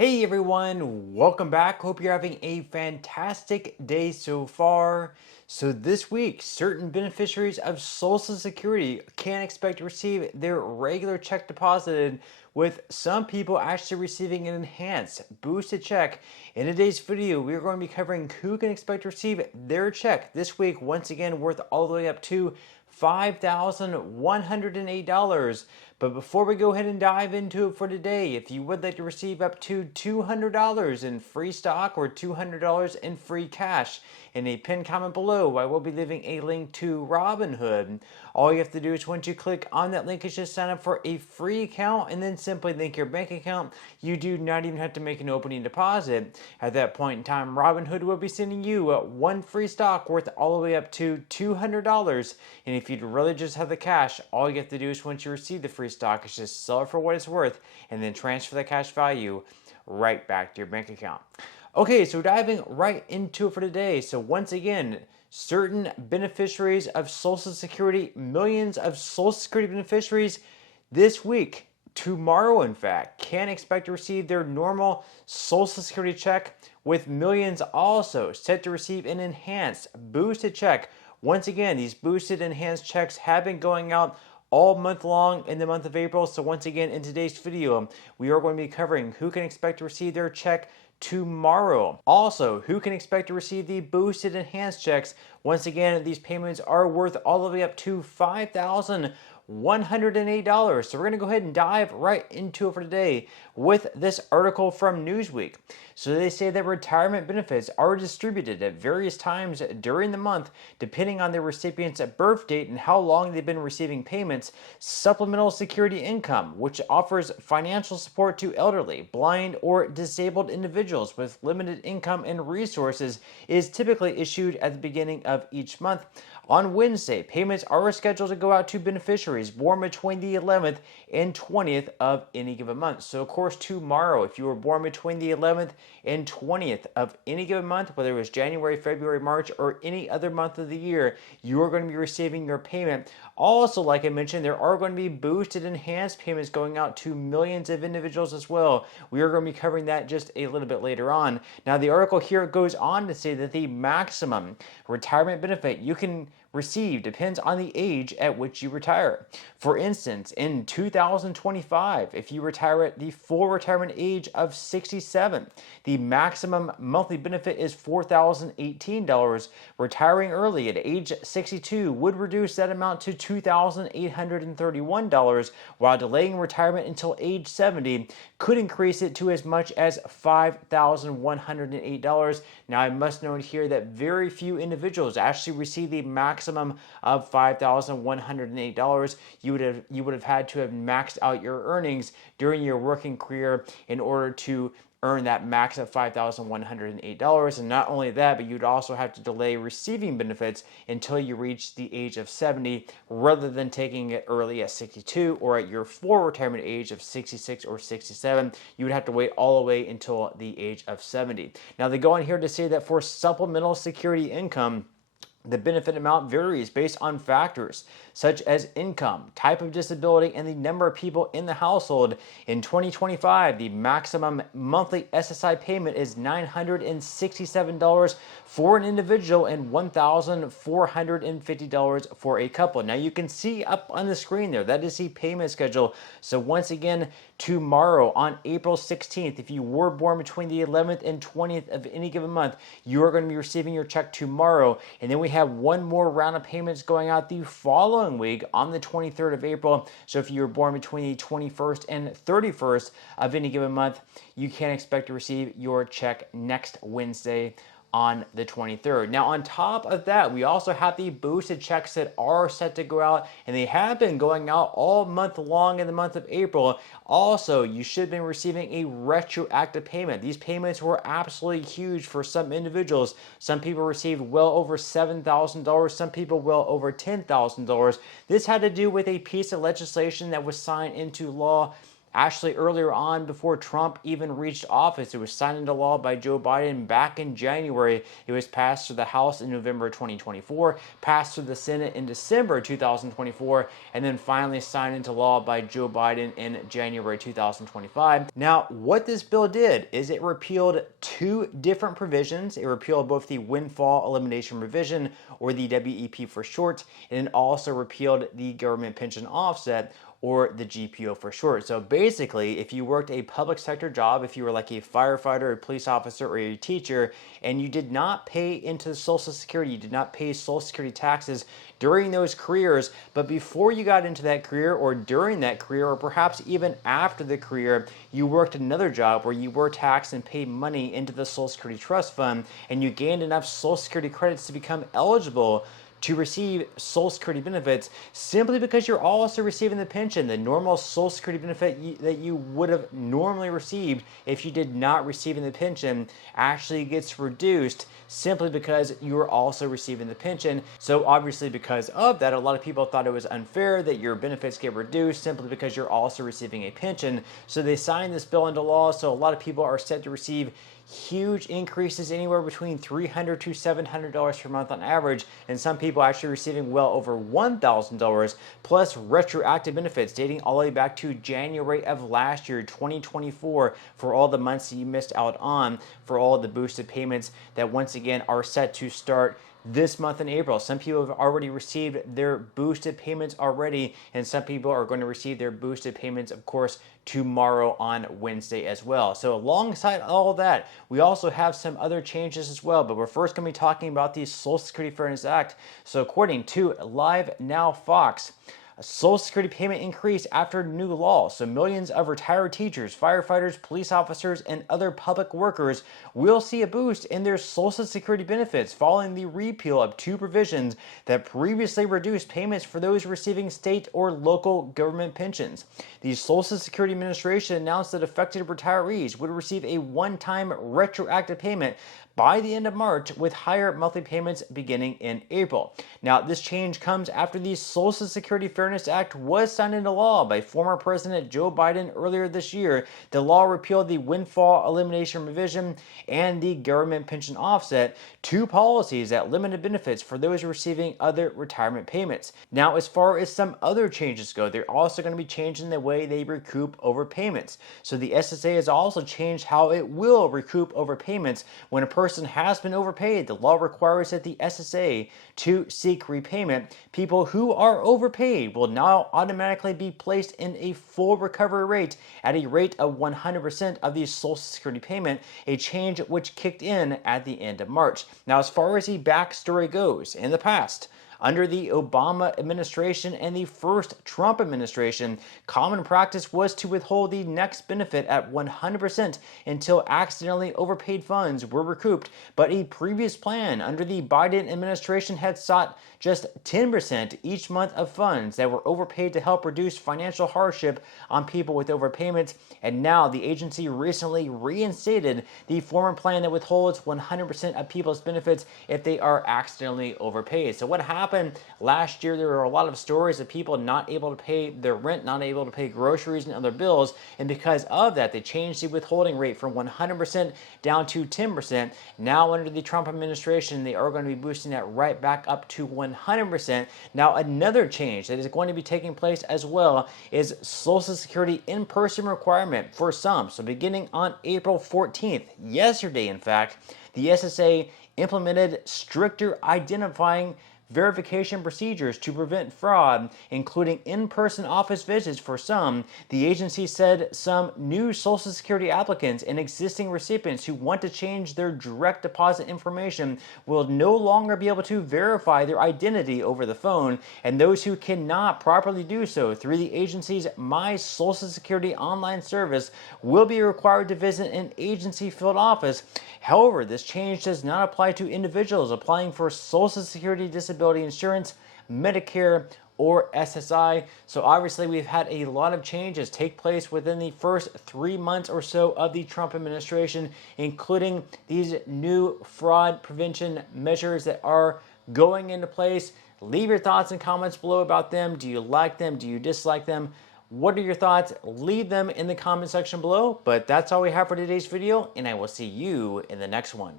Hey everyone, welcome back. Hope you're having a fantastic day so far. So this week, certain beneficiaries of Social Security can expect to receive their regular check deposited, with some people actually receiving an enhanced boosted check. In today's video, we are going to be covering who can expect to receive their check this week, once again worth all the way up to $5,108. But before we go ahead and dive into it for today, if you would like to receive up to $200 in free stock or $200 in free cash, in a pinned comment below, I will be leaving a link to Robinhood. All you have to do is once you click on that link, is just sign up for a free account and then simply link your bank account. You do not even have to make an opening deposit. At that point in time, Robinhood will be sending you one free stock worth all the way up to $200. And if you'd really just have the cash, all you have to do is once you receive the free stock is just sell it for what it's worth and then transfer the cash value right back to your bank account. Okay, so diving right into it for today. So once again, certain beneficiaries of Social Security, millions of Social Security beneficiaries this week, tomorrow in fact, can expect to receive their normal Social Security check, with millions also set to receive an enhanced boosted check. Once again, these boosted enhanced checks have been going out all month long in the month of April. So once again, in today's video, we are going to be covering who can expect to receive their check tomorrow. Also, who can expect to receive the boosted enhanced checks. Once again, these payments are worth all the way up to $5,108. So we're going to go ahead and dive right into it for today with this article from Newsweek. So they say that retirement benefits are distributed at various times during the month, depending on the recipient's birth date and how long they've been receiving payments. Supplemental security income, which offers financial support to elderly, blind, or disabled individuals with limited income and resources, is typically issued at the beginning of each month. On Wednesday, payments are scheduled to go out to beneficiaries born between the 11th and 20th of any given month. So, of course, tomorrow, if you were born between the 11th and 20th of any given month, whether it was January, February, March, or any other month of the year, you are going to be receiving your payment. Also, like I mentioned, there are going to be boosted enhanced payments going out to millions of individuals as well. We are going to be covering that just a little bit later on. Now, the article here goes on to say that the maximum retirement benefit you can receive depends on the age at which you retire. For instance, in 2025, if you retire at the full retirement age of 67, the maximum monthly benefit is $4,018. Retiring early at age 62 would reduce that amount to $2,831, while delaying retirement until age 70 could increase it to as much as $5,108. Now, I must note here that very few individuals actually receive the maximum of $5,108. You would have had to have maxed out your earnings during your working career in order to earn that max of $5,108. And not only that, but you'd also have to delay receiving benefits until you reach the age of 70, rather than taking it early at 62 or at your full retirement age of 66 or 67. You would have to wait all the way until the age of 70. Now, they go on here to say that for supplemental security income, the benefit amount varies based on factors such as income, type of disability, and the number of people in the household. In 2025, the maximum monthly SSI payment is $967 for an individual and $1,450 for a couple. Now, you can see up on the screen there, that is the payment schedule. So once again, tomorrow on April 16th, if you were born between the 11th and 20th of any given month, you are going to be receiving your check tomorrow. And then we have one more round of payments going out the following week on the 23rd of April. So if you were born between the 21st and 31st of any given month, you can expect to receive your check next Wednesday on the 23rd. Now, on top of that, we also have the boosted checks that are set to go out, and they have been going out all month long in the month of April. Also, you should have been receiving a retroactive payment. These payments were absolutely huge for some individuals. Some people received well over $7,000, some people well over $10,000. This had to do with a piece of legislation that was signed into law Actually, earlier on, before Trump even reached office, it was signed into law by Joe Biden back in January. It was passed through the House in November 2024, passed through the Senate in December 2024, and then finally signed into law by Joe Biden in January 2025. Now, what this bill did is it repealed two different provisions. It repealed both the windfall elimination provision, or the WEP for short, and it also repealed the government pension offset, or the GPO for short. So basically, if you worked a public sector job, if you were like a firefighter, a police officer, or a teacher, and you did not pay into Social Security, you did not pay Social Security taxes during those careers, but before you got into that career, or during that career, or perhaps even after the career, you worked another job where you were taxed and paid money into the Social Security Trust Fund, and you gained enough Social Security credits to become eligible to receive Social Security benefits, simply because you're also receiving the pension, the normal Social Security benefit that you would have normally received if you did not receive the pension actually gets reduced simply because you are also receiving the pension. So obviously, because of that, a lot of people thought it was unfair that your benefits get reduced simply because you're also receiving a pension. So they signed this bill into law. So a lot of people are set to receive huge increases, anywhere between $300 to $700 per month on average, and some people actually receiving well over $1,000, plus retroactive benefits dating all the way back to January of last year, 2024, for all the months that you missed out on, for all the boosted payments that once again are set to start this month in April. Some people have already received their boosted payments already, and some people are going to receive their boosted payments, of course, tomorrow on Wednesday as well. So alongside all that, we also have some other changes as well, but we're first going to be talking about the Social Security Fairness Act. So according to Live Now Fox, a Social Security payment increase after new law. So millions of retired teachers, firefighters, police officers, and other public workers will see a boost in their Social Security benefits following the repeal of two provisions that previously reduced payments for those receiving state or local government pensions. The Social Security Administration announced that affected retirees would receive a one-time retroactive payment by the end of March, with higher monthly payments beginning in April. Now, this change comes after the Social Security Fairness Act was signed into law by former President Joe Biden earlier this year. The law repealed the windfall elimination provision and the government pension offset, two policies that limited benefits for those receiving other retirement payments. Now, as far as some other changes go, they're also going to be changing the way they recoup overpayments. So the SSA has also changed how it will recoup overpayments when a person has been overpaid. The law requires that the SSA to seek repayment. People who are overpaid will now automatically be placed in a full recovery rate at a rate of 100% of the Social Security payment, a change which kicked in at the end of March. Now, as far as the backstory goes, in the past, under the Obama administration and the first Trump administration, common practice was to withhold the next benefit at 100% until accidentally overpaid funds were recouped. But a previous plan under the Biden administration had sought just 10% each month of funds that were overpaid to help reduce financial hardship on people with overpayments. And now the agency recently reinstated the former plan that withholds 100% of people's benefits if they are accidentally overpaid. So what happened last year, there were a lot of stories of people not able to pay their rent, not able to pay groceries and other bills. And because of that, they changed the withholding rate from 100% down to 10%. Now under the Trump administration, they are going to be boosting that right back up to 100%. Now, another change that is going to be taking place as well is Social Security in-person requirement for some. So beginning on April 14th, yesterday in fact, the SSA implemented stricter identifying verification procedures to prevent fraud, including in-person office visits for some. The agency said some new Social Security applicants and existing recipients who want to change their direct deposit information will no longer be able to verify their identity over the phone, and those who cannot properly do so through the agency's My Social Security online service will be required to visit an agency field office. However, this change does not apply to individuals applying for Social Security disability insurance, Medicare, or SSI. So obviously we've had a lot of changes take place within the first 3 months or so of the Trump administration, including these new fraud prevention measures that are going into place. Leave your thoughts and comments below about them. Do you like them? Do you dislike them? What are your thoughts? Leave them in the comment section below. But that's all we have for today's video, and I will see you in the next one.